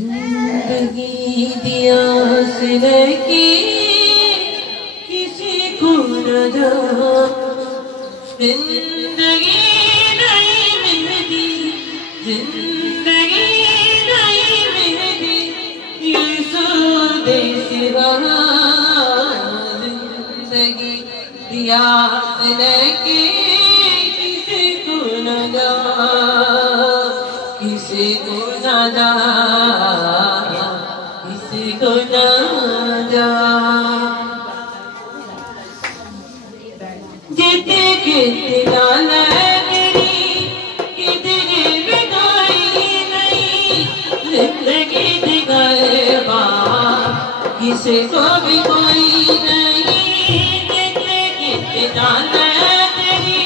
जिंदगी दिया सिले की किसी को न जा, जिंदगी नहीं मिलती, जिंदगी नहीं मिलती, यीशु दे सिवा। जिंदगी दिया सिले की किसी को न जा, किसी को न जा, किसी को न जा। जिते कितने जाना तेरी कितने बिगाई नहीं, जिंदगी दिखाए बाप किसी को भी कोई नहीं। जिते कितने जाना तेरी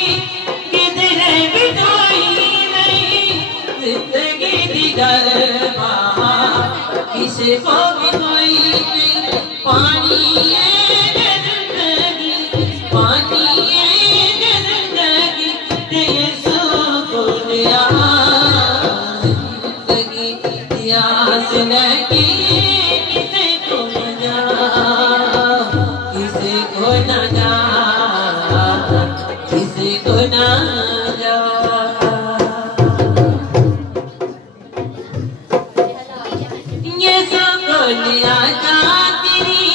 कितने बिगाई नहीं, जिंदगी दिखाए बाप किसी को भी कोई नहीं। पानी है जिंदगी, पानी है जिंदगी, यीशु को दिया। जिंदगी दिया जिंदगी किसी को न जा, किसी को न जा, किसी को न जा। यीशु को लिया जा तेरी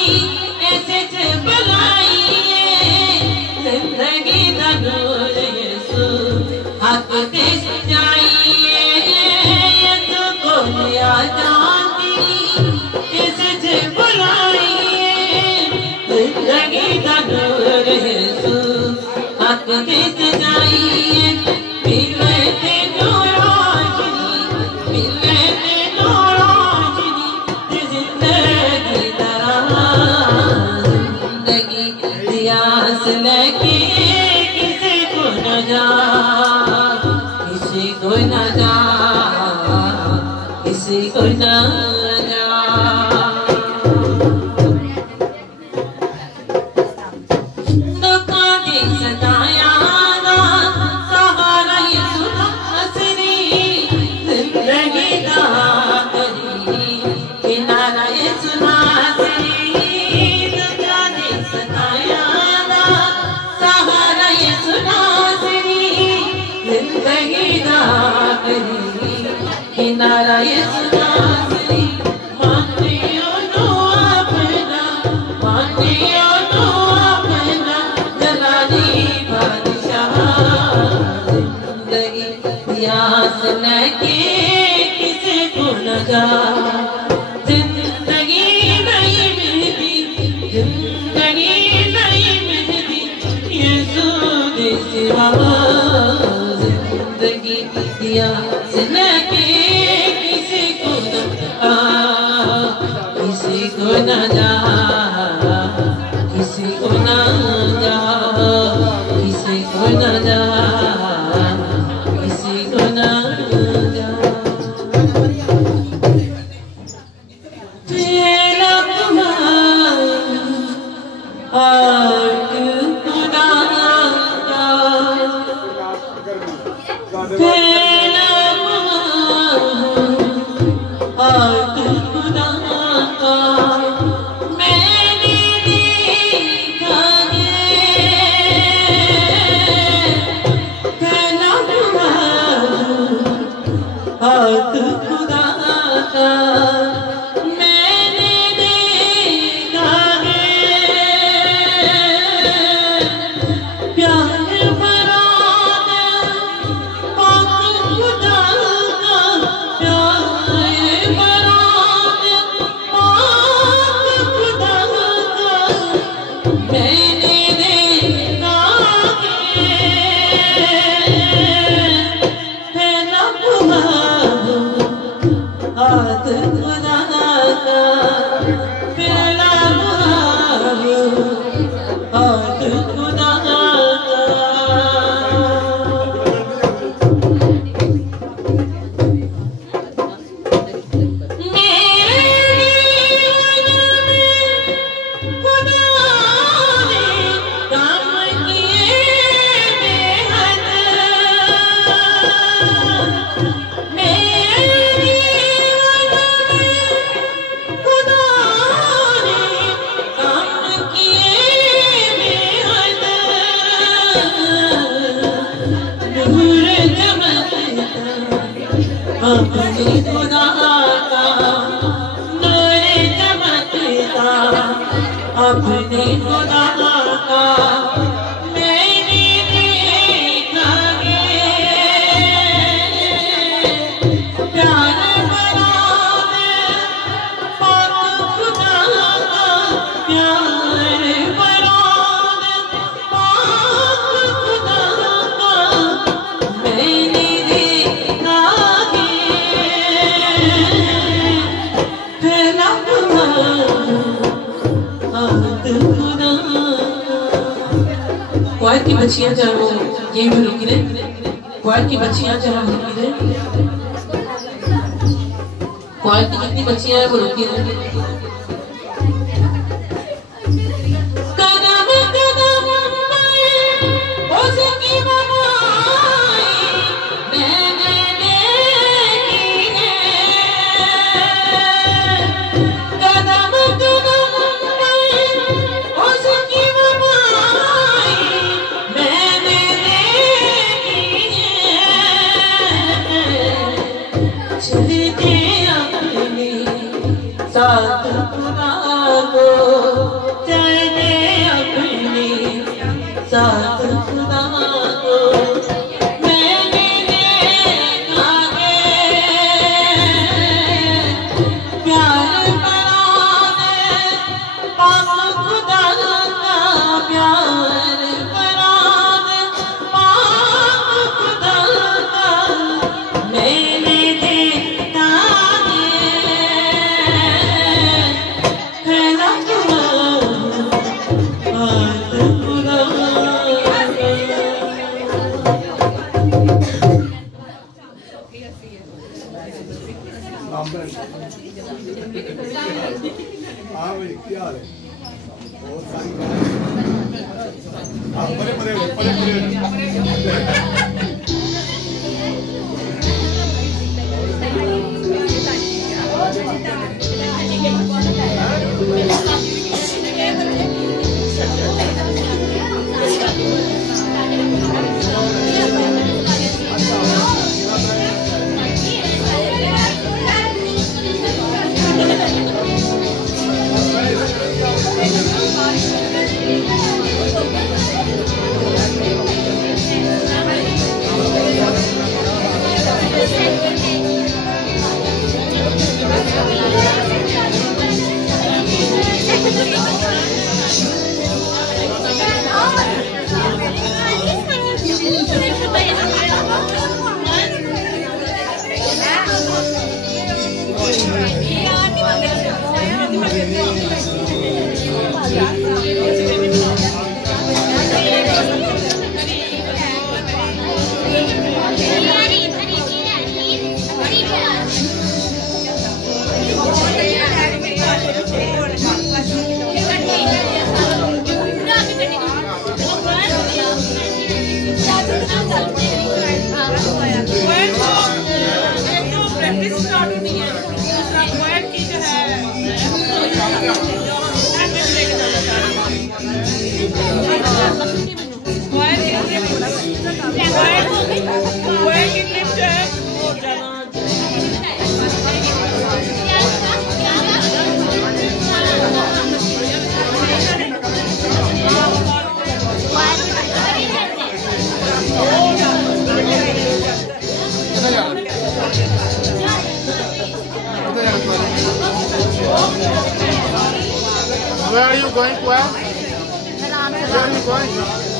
ऐसे बुलाई है, जिंदगी का नूर यीशु हक दे सजाई है। यीशु को लिया जा तेरी ऐसे बुलाई है, जिंदगी का नूर यीशु हक दे सजाई है। मिले थे नूर रोशनी, मिले थे नूर रोशनी, जिंदगी तरह। जिंदगी दिया सिलके किसी को न जा, किसी को न जा, किसी को न जा। दुखों की सताया ना सहारा यीशु हंसनी, जिंदगी का करी किनारा यीशु हंसनी। दुखों की सताया ना सहारा यीशु हंसनी, जिंदगी का करी किनारा यीशु हंसनी। मानियो तो अपना, मानियो तो अपना जलाली बादशाह। जिंदगी दिया सिलके किसी को न जा, जिंदगी नहीं मिलती, जिंदगी नहीं मिलती, यीशु दे सिवा। जिंदगी दिया सिलके किसी को न जा, किसी को न जा, किसी को न जा, किसी को न जा, किसी को न जा। तेरा कुमार आठ खुदा का, तेरा कुमार आठ खुदा का, मैंने देखा है। तेरा कुमार आठ खुदा का, मैंने देखा है। प्यार भरा दिल, पाक खुदा का नूर चमकता अपने खुदा का मैंने देखा है प्यार बना दे पाक खुदा का प्यार बना दे पाक खुदा का मैंने देखा है पहला खुदा क्वाइट की बच्चियां जब ये भी रुकी रहे क्वाइट की बच्चियां जब रुकी रहे क्वाइट की कितनी बच्चियां हैं वो रुकी रहे कदम कदम पे उसकी बनाई मैंने देखी है कदम कदम पे उसकी चलते अपने साथ खुदा को चलते अपने साथ खुदा को मैंने देखा है प्यार बना दे पाक खुदा का प्यार बना दे पाक खुदा का मैंने हाँ भाई क्या हाल है बहुत सारी आप परे परे Where are you going, Where? Where are you going?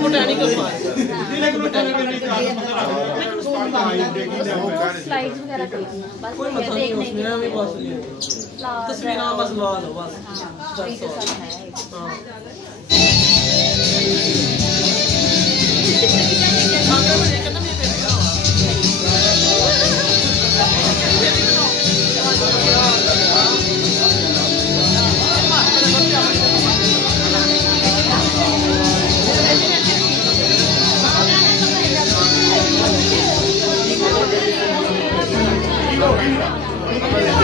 Botanical park slides वगैरह देखना बस कोई मतलब नहीं उसमें हमें बस नहीं तस्वीरें बस लगा लो बस Mira.